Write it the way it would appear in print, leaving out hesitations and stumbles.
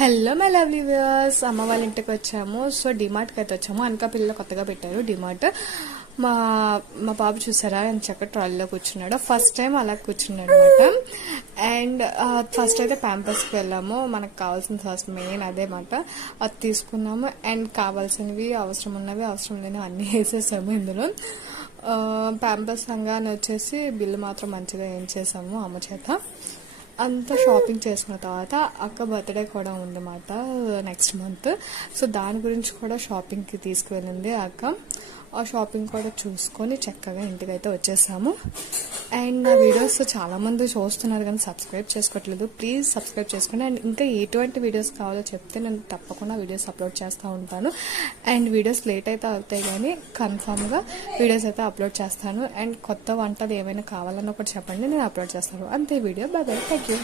Hello my lovely viewers, అమ్మ వాళ్ళ ఇంటికి వచ్చాము. సో డిమార్ట్కి అయితే వచ్చాము. అనకాపల్లిలో కొత్తగా పెట్టారు డిమార్ట్. మా మా బాబు చూసారా ఎంత చక్కగా ట్రాలీలో కూర్చున్నాడు. ఫస్ట్ టైం అలా కూర్చున్నాడు అనమాట. అండ్ ఫస్ట్ అయితే ప్యాంపర్స్కి వెళ్ళాము. మనకు కావాల్సిన ఫస్ట్ మెయిన్ అదే మాట, అది తీసుకున్నాము. అండ్ కావాల్సినవి అవసరం ఉన్నవి అవసరం లేనివి అన్నీ వేసేసాము ఇందులో. ప్యాంపర్స్ సంగానే వచ్చేసి బిల్లు మాత్రం మంచిగా ఏం చేసాము అమ్మ చేత. అంతా షాపింగ్ చేసుకున్న తర్వాత అక్క బర్త్డే కూడా ఉందన్నమాట నెక్స్ట్ మంత్. సో దాని గురించి కూడా షాపింగ్కి తీసుకువెళ్ళింది అక్క. ఆ షాపింగ్ కూడా చూసుకొని చక్కగా ఇంటికైతే వచ్చేసాము. అండ్ నా వీడియోస్ చాలామంది చూస్తున్నారు కానీ సబ్స్క్రైబ్ చేసుకోవట్లేదు. ప్లీజ్ సబ్స్క్రైబ్ చేసుకోండి. అండ్ ఇంకా ఎటువంటి వీడియోస్ కావాలో చెప్తే నేను తప్పకుండా వీడియోస్ అప్లోడ్ చేస్తూ ఉంటాను. అండ్ వీడియోస్ లేట్ అయితే అవుతాయి కానీ కన్ఫామ్గా వీడియోస్ అయితే అప్లోడ్ చేస్తాను. అండ్ కొత్త వంటలు ఏమైనా కావాలన్నా కూడా చెప్పండి, నేను అప్లోడ్ చేస్తాను. అంతే video. Bye bye, thank you.